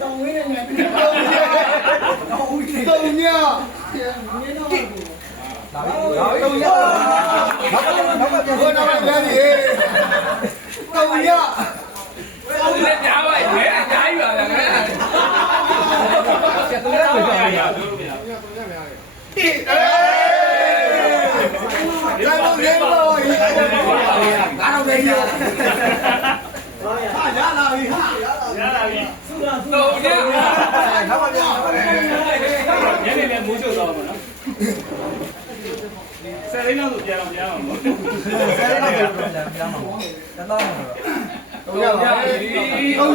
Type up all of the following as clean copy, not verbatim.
တောင်းဝင်းနေတယ်တောင်းဝင်းနေတုံညနင်းတော့ကိုတုံညနောက်ကပြန်ခေါ်တော့ပြန်ပြီတုံညလက်ကြားပါရဲ့အကြားယူပါလားခင်ဗျာချက်တော့ရပါရလာလို့ရေလို့ငါတော့ပဲရဟာရလာပြီဟာရလာပြီစုတာစုတော့ညနောက်ပါပြန်ညနေလည်းမိုးချုပ်သွားပါတော့ဆယ်လေးလောက်ဆိုပြန်အောင်ပြန်အောင်ပေါ့ဆယ်လောက်ပြန်ပြန်မှာတန်းတော့တုံညပြီတုံ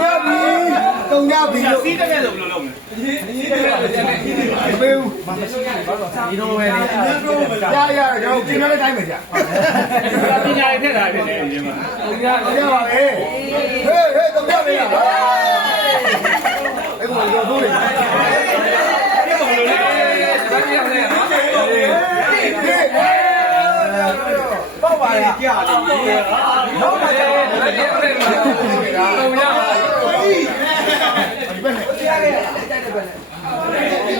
ညပြီလို့ စီးတက်တဲ့ဆိုဘယ်လိုလုပ်မလဲစီးတက်တဲ့ဘေးဦးမရှိဘူးဘာလို့ဒီလိုပဲလေရကျွန်တော်ကျင်းတဲ့အတိုင်းပဲကြာပညာရေးထက်တာဖြစ်နေတယ်မှာတုံညပါပဲဟေးတုံညပဲလားအဲ့ကောင်ရောဆိုးနေဒီဘယ်လိုလဲဒါကြည့်ရမယ်နော်ပေါ့ပါလေကြာတယ်ဟုတ်ပါတယ်လက်ရတဲ့မှာတုံရပါဒီဘက်နဲ့ကြားရတယ်တိုက်တဲ့ဘက်နဲ့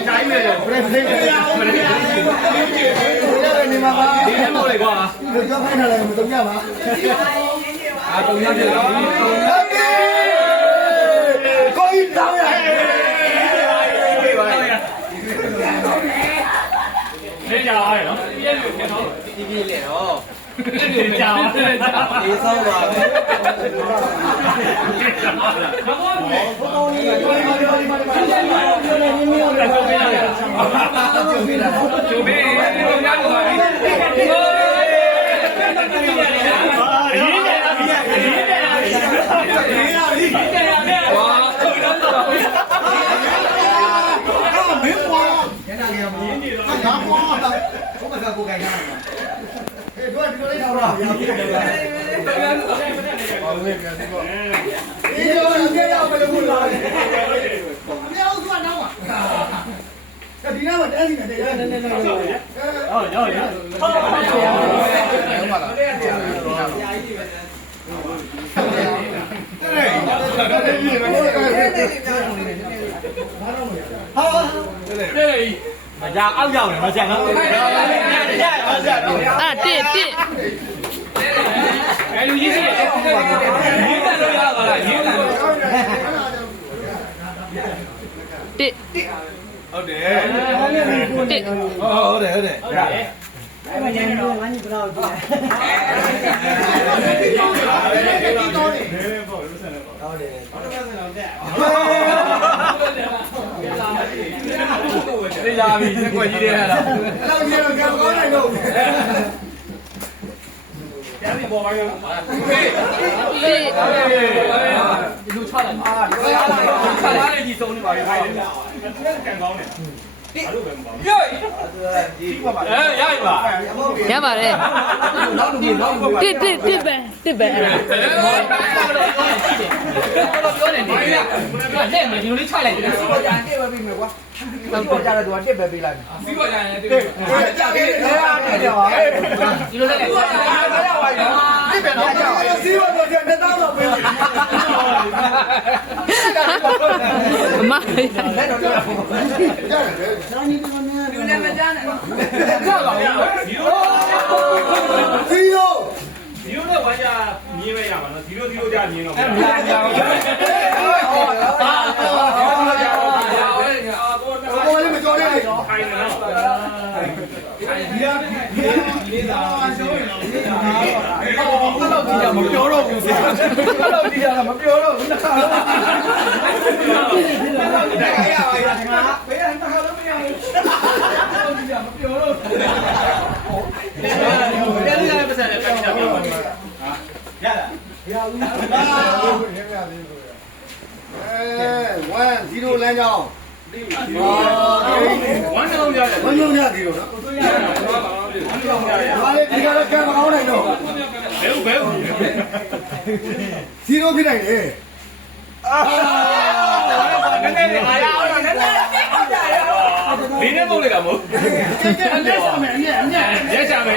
တိုင်းမယ်ရောပြည့်ပြည့်နေမှာပါဒီထဲမှာလေကွာဒီကြောက်ခိုင်းထားတယ်မတုံညပါတုံရပြတော့ကိုကြီးတောင်းရနေကြပါရဲ့နော်ပြည့်လို့ပြန်တော့ဒီကြီးလေတော့နေကြပါဒီဆောင်းပါဘုံကြီးဒီမှာကျိုးဘေးတို့ရတော့ပါပြီကိုကိုင်ထားတာဟေးတို့ဒီလိုလေးထောက်တာရပြီဘာလို့လဲပြန်ဒီကောဒီလိုကြည့်ရမလို့ဘူးလားမြောက်သွားတော့ဒီနားမှာတဲစီနဲ့တရားနည်းနည်းလေးဟုတ်ရောရောဟုတ်ပါလားတဲ့ကြီးမကြအောက်ရောက်တယ်မကြနော်အဲ့အဲ့လူကြီးစီရေးတက်လို့ရပါလားရေးတက်လို့ဟုတ်တယ်ဟုတ်တယ်အဲ့မှာညနေတော့ဝမ်းကြီးတော့ကြည့်နေလာပြီစက်ွက်ကြီးတဲ့ဟာတော့အဲ့လိုကြီးတော့ကောင်းနိုင်တော့ပြန်ပြီးပေါ်ပါရောလူချလိုက်ပါချလိုက်တဲ့ကြီးစုံနေပါပြီခိုင်းတယ်ကန်ကောင်းတယ်အဲ့လိုပဲမပါဘူးရိုက်ကြီးပါပါရရပါ ရပါတယ်တစ်ပဲအဲ့ဒါပြောနေတယ်လက်မဒီလိုလေးချလိုက်တယ် စီပေါ်ကြရင်တစ်ပဲပြီးမယ်ကွာစီပေါ်ကြတဲ့သူကတစ်ပဲပြီးလိုက်စီပေါ်ကြရင်တစ်ကြပြီအဲ့ဒါဒီလိုလက်တစ်ပဲတော့စီပေါ်တော့1000တော့ပေးတယ်အမလက်တော့ရတယ်စာနီကများဒီလည်းမကြမ်းနဲ့ကြောက်ပါဘူးဒီလိုနဲ့ဝါကြမြင်မရမှာနော်0-0ကြမြင်တော့အဲ့မြင်ကြအောင်ဘောလေးမကြော်ရလေခိုင်းတယ်နော်ဒီသာဆိုရင်တော့ဒီသာမပြောတော့ဘူးဆရာအဲ့လိုဒီသာမပြောတော့ဘူးတစ်ခါလုံးအဲ့ရပါရငါဘယ်ရတစ်ခါလုံးမရဘူးဒီသာမပြောတော့တယ်ရရပတ်စံနဲ့ပတ်ကြပြောပါဟာရလားရဘူး1-0လမ်းကြောင်းဝမ်းလုံးရတယ်ဝမ်းလုံးရတယ်နော်ဝမ်းလုံးရတယ်ဟာလေဒီကတော့ကံမကောင်းနိုင်တော့ဘယ်0ဖြစ်နိုင်တယ်နည်းနည်းအားရအောင်နည်းနည်းဒီနေ့ပုံလိုက်တာမဟုတ်ရက်ချမယ်ရက်ချမယ်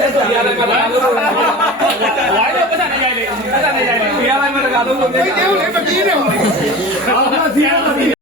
ရက်ချမယ်ဝိုင်းတော့ပတ်စံနေရိုက်လေပတ်စံနေရိုက်လေရလိုက်မတက လုံးလုံး ဒီတေးကိုလည်းမပြေးနဲ့ပါ